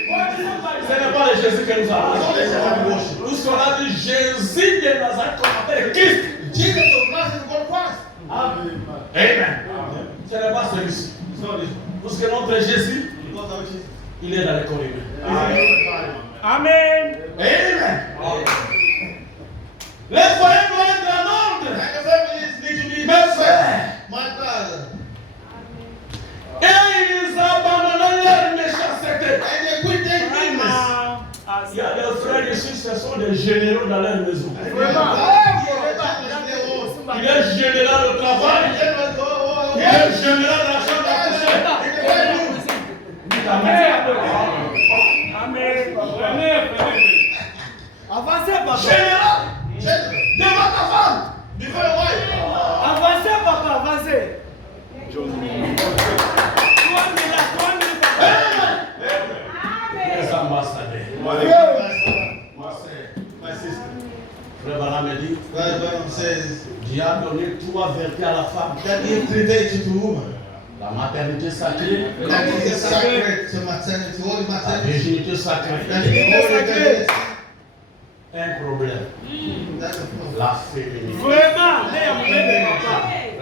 Ce n'est pas le Jésus que nous avons. Tout ce qu'on a dit, Jésus de Nazareth, qu'on appelle Christ. Jesus of Nazareth God Christ. Amen. Ce n'est pas celui-ci. It's not this one. Parce que notre Jésus, It's not our Jesus. il est dans les corps humains. Amen. Amen. Les foyers doivent être en ordre. And the families need to be Mes frères. my brother. Et ils abandonnent leur méchanceté. And they quit their business. Vraiment. Il y a des frères ici, ce sont des généraux dans leur maison. Il est général au travail. Il est général dans la chambre à coucher. Amen. says Dieu a donné 3 vertus à la femme. that He created to woman. La maternité sacrée, That is sacred to maternity, holy la maternity. virginité sacrée. That is holy maternity. Un problème, That's a problem. la féminité. Vraiment, il y a un papa.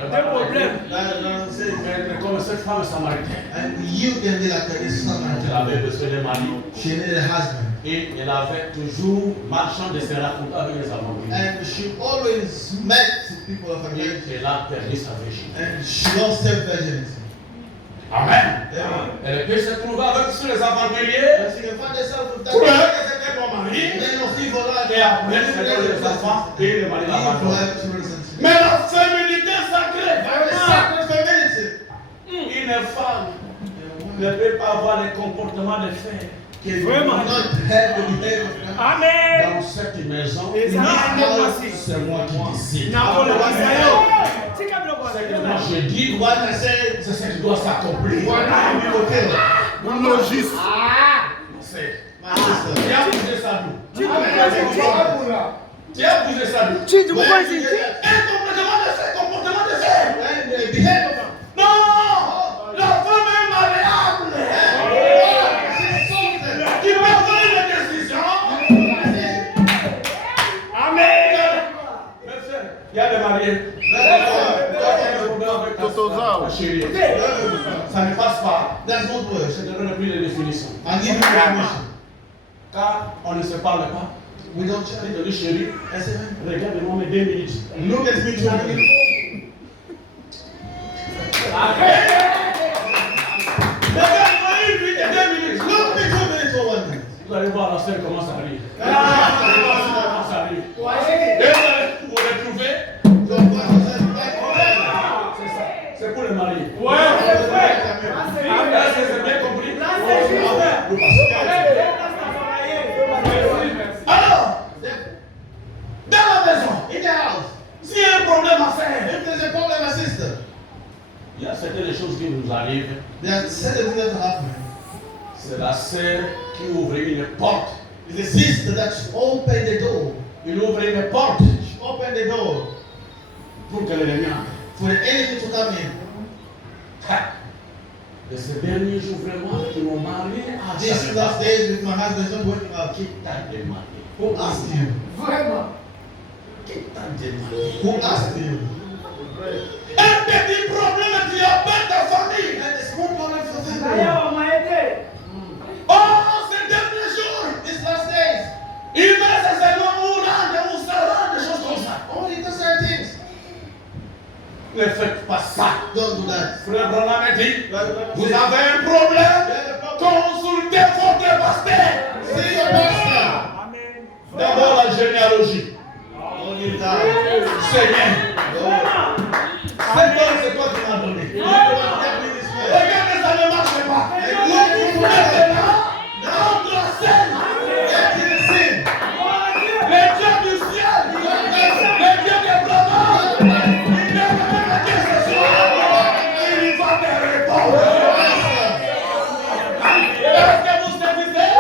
Des problèmes. That says, Être comme cette femme samaritaine. and you can be like this Elle Samaritan. avait besoin de mari She needed a husband. et elle avait toujours marchand de se raconter avec les aventuriers. And she always met people of her Et age. elle a perdu sa virginité. And she lost her virginity. Amen. Amen. Elle peut se trouver avec tous les aventuriers. And she can find herself with that Pour elle, c'était bon mari. man of evil life. Et après, c'est les enfants et le mari Evil l'abandonne. life to relationship. Mais la féminité sacrée, The sacred femininity. une femme ne peut pas avoir le comportement de fer. Can Vraiment. not have the behavior of God. Amen. Dans cette maison, Et ça, c'est moi qui décide. Nakolo Kisayo. Tika bloko. Ce que moi je dis, What I said, c'est ce qui doit s'accomplir. what I will tell Mon logiste. C'est. my sister. Tu as bougé sa douce. Tu as bougé sa douce. When you get Un comportement de fer, comportement de fer. when the behavior of Non! La femme est malléable. Qui peut prendre des décisions. Amen. Il y a des mariés. Ta chérie. Ça ne passe pas. That's not words. Je te donne plus de définition. I'll give you permission. Car on ne se parle pas. We don't Je chat. te dis chérie, I said, regarde-moi mes 2 minutes. look at me 2 minutes. Regarde-moi une minute et 2 minutes. Look me 2 minutes or 1 minute. Vous allez voir la scène comment ça arrive. Comment ça arrive. Et vous allez vous retrouver. So what was that? C'est ça. C'est pour les mariés. Ouais, c'est vrai. Est-ce que c'est bien compris? Alors, dans la maison, In the house, s'il y a un problème à faire, if there's a problem, my sister, il y a certaines choses qui nous arrivent. there are certain things that happen. C'est la sœur qui ouvre une porte. It's a sister that opened the door. Il ouvre une porte She opened the door pour que l'ennemi entre. for the enemy to come in. De ces derniers jours vraiment qui m'ont marié à These last days with my husband, not working out. Qui t'a demandé? Who asked you? Qui t'a demandé? Who asked you? Un petit problème qui appelle ta famille. And a small problem for family. Oh, ces derniers jours, These last days, il va seulement Ourande ou Sarah, des choses comme ça. only do certain things. Ne faites pas ça. Don't do that. Frère Branham a dit, vous avez un problème, consultez votre pasteur. See your pastor. Amen. D'abord la généalogie. Don't give that. Seigneur, cet homme, c'est toi qui m'as donné. Regardez, ça ne marche pas. Maintenant, entre la scène, les dieux du ciel, les dieux des Branham, il ne va pas dire ce soir, il va te répondre. Est-ce que vous saisissez?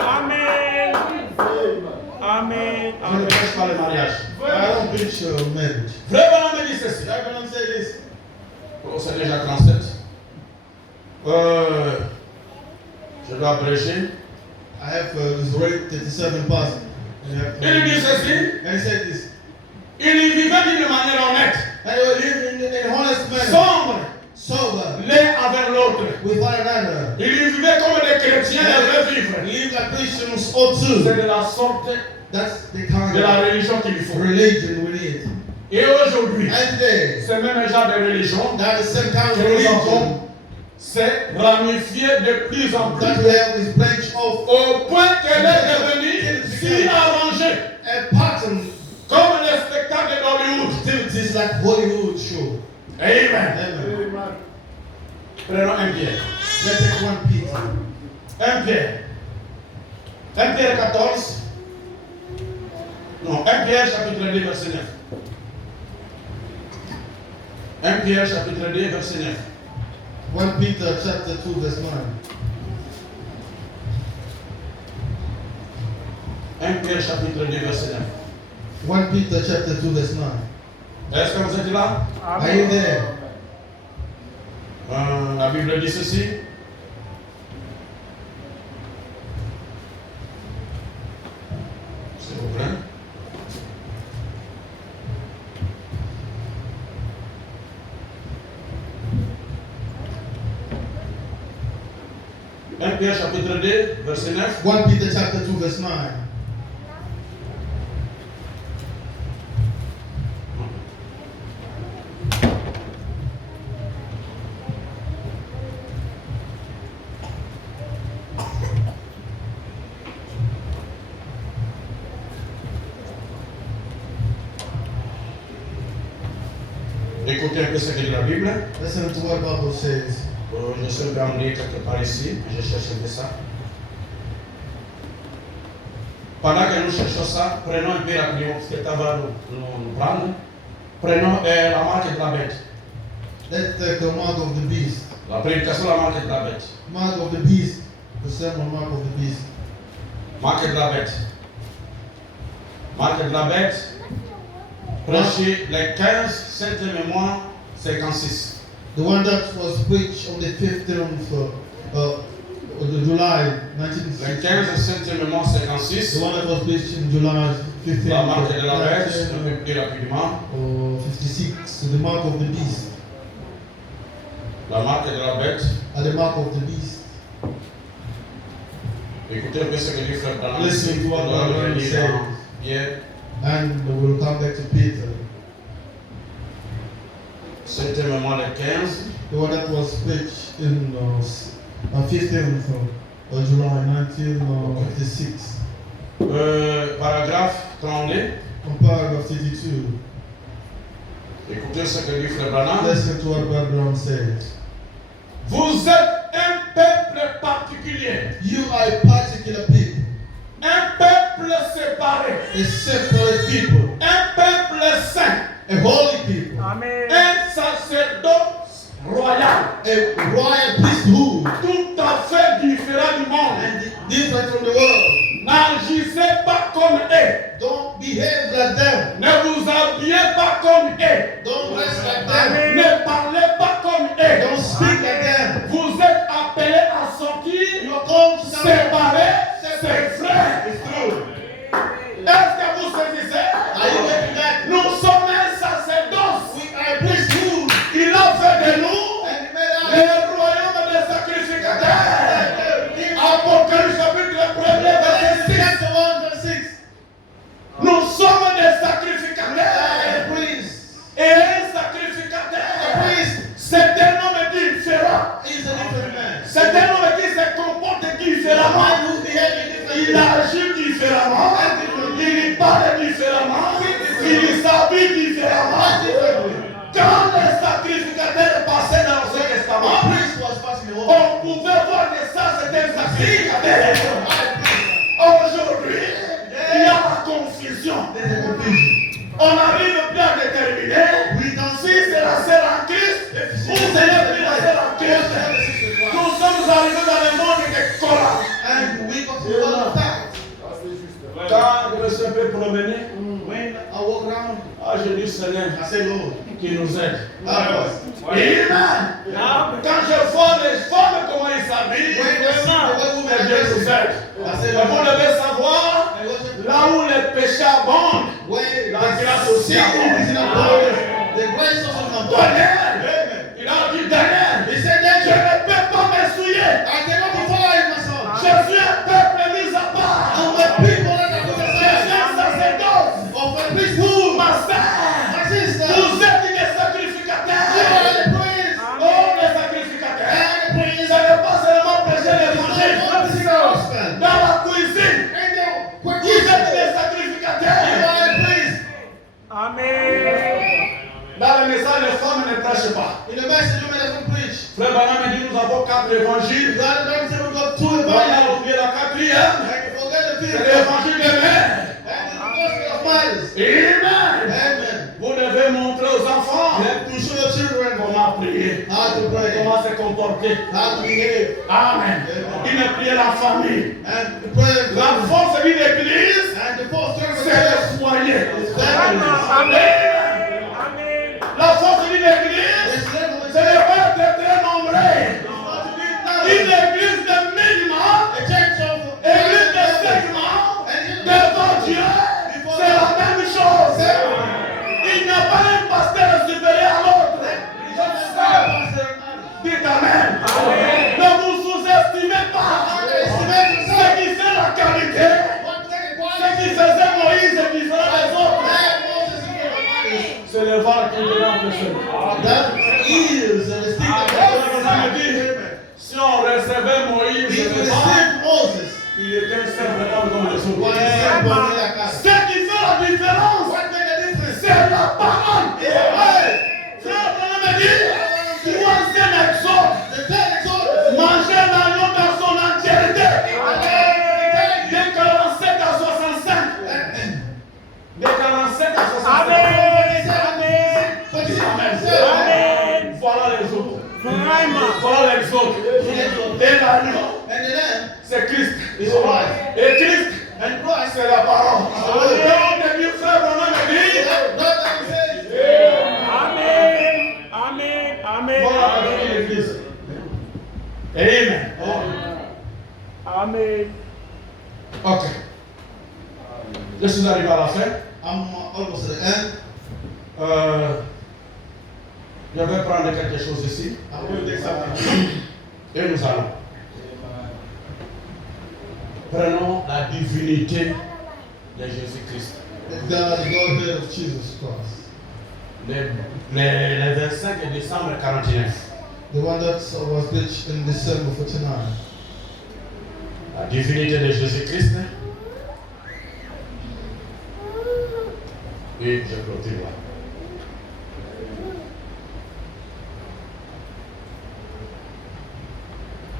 Amen. Amen. Je ne prêche pas le mariage. I don't preach marriage. Frère Branham me dit ceci. Everyone say this. Oh, c'est déjà 37. Je dois prêcher. I have this rate 37 passages. Il dit ceci. And he said this. Il vivait d'une manière honnête, And they were living in an honest manner, sombre, sober, l'un avec l'autre. with one another. Il vivait comme des chrétiens devaient vivre. Live like Christians ought C'est to. de la sorte That's the kind de la of religion qu'il faut. religion we need. Et aujourd'hui, And today, ce même genre de religion that is the same kind of que nous religion avons s'est ramifié de plus en plus, that we have this branch of au point qu'elle est devenue si arrangée, a pattern comme les spectacles d'Hollywood. activities like Hollywood show. Amen. Amen. Prenons un Pierre. Let's take 1 Peter. 1 Pierre. 1 Pierre 14. Non, 1 Pierre chapitre 2 verset 9. 1 Pierre chapitre 2 verset 9. 1 Peter chapter 2 verse 9. 1 Pierre chapitre 2 verset 9. 1 Peter chapter 2 verse 9. Est-ce que vous êtes là? Are you there? La Bible dit ceci. S'il vous plaît. Pierre chapitre 2, verset 9. 1 Peter chapter 2 verse 9. Écoutez un peu ce que dit la Bible. Listen to what Bible says. Je suis emmené quelque part ici, je cherche ça. Pendant que nous cherchons ça, prenons un peu rapidement, parce que ça va nous prendre. Prenons la marque de la bête. Let's take the mark of the beast. La prédication de la marque de la bête. Mark of the beast. The sermon mark of the beast. Marque de la bête. Marque de la bête. Prêché les 15 saintes mémoires 56. The one that was preached on the 15th of July Les 15 1960. saintes mémoires 56. The one that was preached in July 15th. La marque de la bête, je vais plus rapidement. 56. The mark of the beast. La marque de la bête. At the mark of the beast. Écoutez un peu ce que dit Frère Branham. Listen to what Branham says. Pierre. And we'll come back to Peter. Sainte mémoire le 15. The one that was preached in 15th of July 1956. Paragraphe 32. On paragraph 32. Écoutez ce que dit Frère Branham. Listen to what Branham says. Vous êtes un peuple particulier. You are a particular people. Un peuple séparé. A separate people. Un peuple saint. A holy people. Amen. Un sacerdoce royal. A royal priesthood. Tout à fait différent du monde. And different from the world. N'agissez pas comme eux. Don't behave like them. Ne vous habillez pas comme eux. Don't dress like them. Ne parlez pas comme eux. Don't speak like them. Vous êtes appelés à sortir You are called to séparés, ses frères. It's true. Est-ce que vous saisissez? Are you getting that? Nous sommes un sacerdoce. We are a priesthood. Il a fait de nous And he made us le royaume des sacrificateurs. Apocalypse chapitre 1er verset 6. Chapter 1 verse 6. Nous sommes des A sacrificateurs. priest. Et un A sacrificateur, priest c'est un homme différent. is a different man. C'est un homme qui se comporte A différemment. man who's behaving Il differently. agit différemment. Il parle différemment. Il s'habille différemment. Quand les sacrificateurs passaient dans l'Ancien A Testament, priest was passing the wall. on pouvait voir que ça c'était un sacrificateur. Aujourd'hui, il y a la confusion. There's a confusion. On n'arrive plus à déterminer si c'est la sœur en Christ ou c'est la sœur en Christ. Nous sommes arrivés dans le monde des Corans. And we got to the world of fact. Quand je me suis un peu promené, When I walk around, j'ai dit Seigneur I say, Lord, qui nous aide. help us. Amen. Quand je vois les femmes comment ils s'habillent, When I see the way women que are Dieu nous dressing, aide. I say, Mais vous Lord, devez savoir, and worship là où les péchés abondent, when la the grâce aussi sin is in abonde. abundance, the grace also comes. Daniel, Amen. il a dit Daniel, He said, je that ne peux pas me souiller. I cannot be following my son. Je suis un peuple mis à part. And my people that are Je suis un sacerdoce. of a priesthood, Ma sœur, my sister, vous êtes des you are sacrificateurs. the priest. Oh, les sacrificateurs. And the priest. Ce n'est pas seulement prêcher l'évangile. What is the gospel? Dans la cuisine, And the quick vous êtes you des sacrificateurs. are the priest. Amen. Dans le message, les femmes ne prêchent pas. In the message, women doesn't preach. Frère Branham dit nous avons 4 évangiles. God doesn't say we got two On evangelists. a oublié la 4e. And you forget the C'est fifth. l'évangile des mères. And the gospel of mothers. Amen. Amen. Vous devez montrer aux enfants You have to show your children comment comment prier, how to pray, comment se comporter. how to behave, Amen. Une prière la famille. and to pray. La force d'une église, And the fourth service c'est le foyer. Amen. Amen. La force d'une église, ce n'est pas d'être très nombreux. Une église de minimum, église de segment, devant Dieu, c'est la même chose. Il n'y a pas un pasteur supérieur à l'autre. Dites Amen. Ne vous sous-estimez pas. Ce qui fait la qualité, ce qui faisait Moïse et qui fera les autres, c'est le var qui est dans le Seigneur. That is the stick Ça veut dire, si on recevait Moïse, If you le var, receive Moses, il était simplement comme les what autres. is born like us? Ce qui fait la différence, What make a difference? c'est la parole. Frère, on me dit, troisième exode, The third exodus. manger l'agneau dans son entièreté. De 47 à 65. De 47 à 65. Amen. Voilà les autres. Voilà les autres. Et l'agneau, And the lamb c'est Christ. is Christ. Et Christ, And Christ, c'est la parole. Et on dit, frère, on me dit, brother says, Amen. Amen. Amen. voilà l'église. Amen. Amen. Ok. Je suis arrivé à la fin. I'm almost at the end. Je vais prendre quelque chose ici. I'm going to take something. Et nous allons. Prenons la divinité de Jésus-Christ. The Godhead of Jesus Christ. Le 25 décembre 49. The one that was preached in December 49. La divinité de Jésus-Christ. Et je clôture là.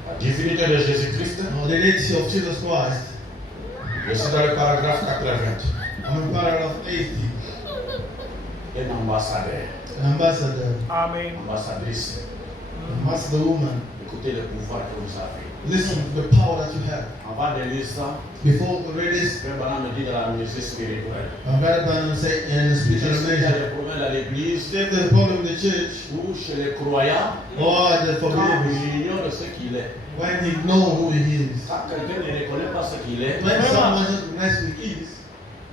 La divinité de Jésus-Christ. Now, the deity of Jesus Christ. Je suis dans le paragraphe 80. I'm in paragraph 80. Un ambassadeur. An ambassador. Amen. Ambassadrice. That's the woman. Écoutez le pouvoir que vous avez. Listen to the power that you have. Avant de lire ça, Before we read this, Frère Branham me dit de la musique spirituelle. Brother Branham said in the spiritual Il y a measure, des problèmes dans l'église if there's a problem in the church ou chez les croyants, or the quand forgiveness, il ignore ce qu'il est. when he know who he is, Quand quelqu'un ne reconnaît pas ce qu'il est, when someone doesn't recognize who he is,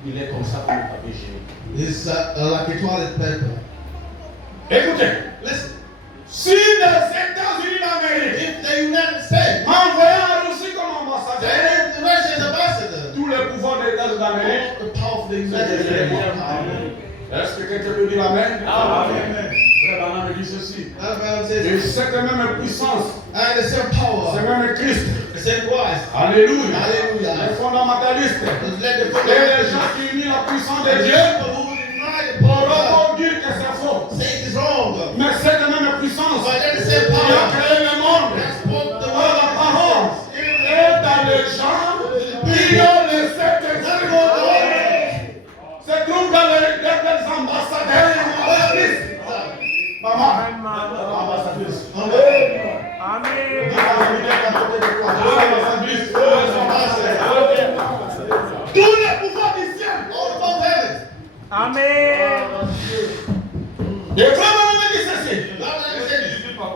il est comme ça comme un papier hygiénique. it's like a toilet paper. Écoutez, Listen, si les États-Unis d'Amérique if the United States, envoyaient un Russie comme ambassadeur, then the Russian ambassador, tous les pouvoirs des États-Unis d'Amérique, the power of the United States. est-ce que quelqu'un peut dire Amen? Amen. Frère Branham me dit ceci. Brother Branham Et says, cette même puissance, and the same c'est power, même Christ. the same Christ. Alléluia. Alléluia. Les fondamentalistes. Just let the Et les gens qui unissent la puissance de Dieu people who deny the power of God pourront dire que c'est faux. say it is wrong. Mais cette même puissance But let the same qui a power créé le monde, that spoke the par la parole, word et dans les gens qui ont les sept esprits. Se trouve dans les ambassadeurs de Christ. Maman, ambassadrice. Amen. Ambassadrice. Tous les pouvoirs du ciel. all above heaven. Amen. Et comment on me dit ceci?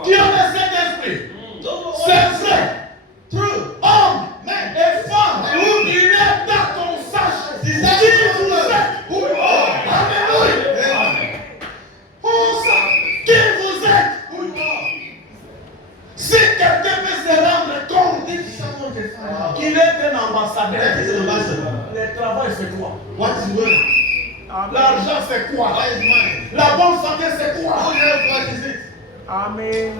Qui ont les sept esprits? C'est vrai. True. Homme Man. et femme, il est temps qu'on sache qui vous êtes. Alléluia. On sait qui vous êtes. Si quelqu'un peut se rendre compte If someone can find out qu'il est un ambassadeur, that he's an ambassador, le travail c'est quoi? what is worth? L'argent c'est quoi? What is money? La bonne santé c'est Who quoi? knows what is it? Amen.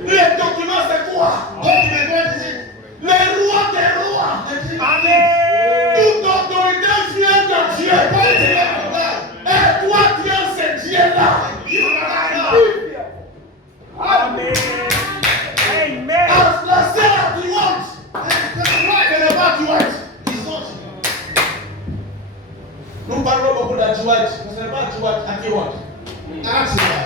Les documents c'est quoi? Document, what is it? Les rois des rois. Amen. Toute autorité vient de Dieu. What is the love of God? Et toi tu es ce Dieu-là. You are God. Amen. Amen. La seule à droite, That's ce right. n'est pas droite. He's not. Nous parlons beaucoup d'adjointe, mais ce n'est pas adjointe à droite. Actually,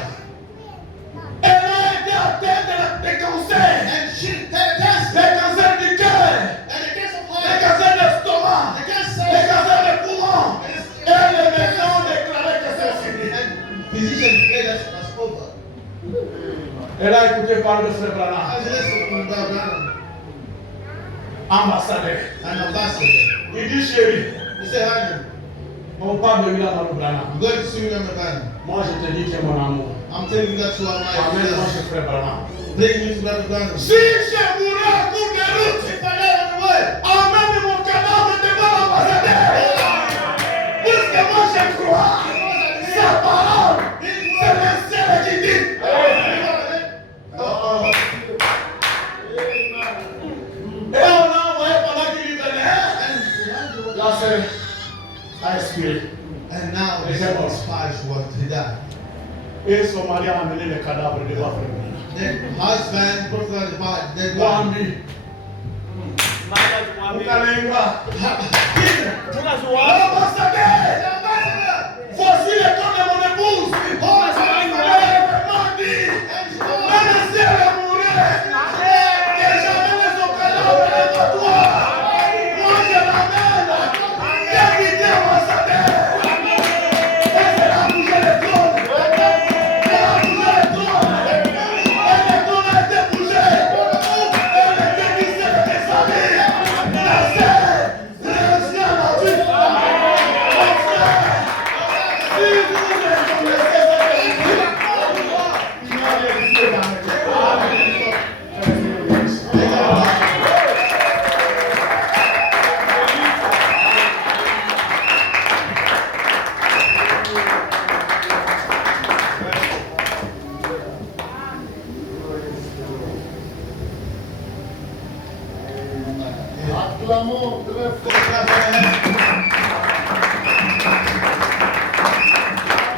Elle a écouté parler de Frère Branham, As you listen to Brother Branham, ambassadeur. an ambassador, Il dit chérie, he said, honey, on parle de William Branham. I'm going to see William Branham. Moi je te dis que mon amour. I'm telling you that you are my Amène-moi friend. chez Frère Branham. Bring me to Brother Branham. Si je mourrais à court de route, If I die on the way, emmène mon cadavre devant l'ambassadeur. Puisque moi je crois, sa parole, c'est le ciel qui dit. Et on a envoyé pendant qu'il lui venait. Là c'est a expiré. and now the shepherd spies what he died. Et son mari a amené le cadavre devant Frère Branham. Then husband put the body, dead body. Wambi, Ukalenga, ambassadeur, voici le temps de mon épouse. Oh, ça m'a dit, même si elle est mourue, que j'amène son cadavre devant toi. Moi je l'amène. Viens quitter ambassadeur. Et c'est là où j'ai le trône. C'est là où j'ai le trône. Et le trône a été bougé. Et le bénisseur de tes amis. La sœur, réussit à la vie. Mon frère, si vous reconnaissez cette vérité, il m'a réussi dans mes cœurs. Acclamons très fort.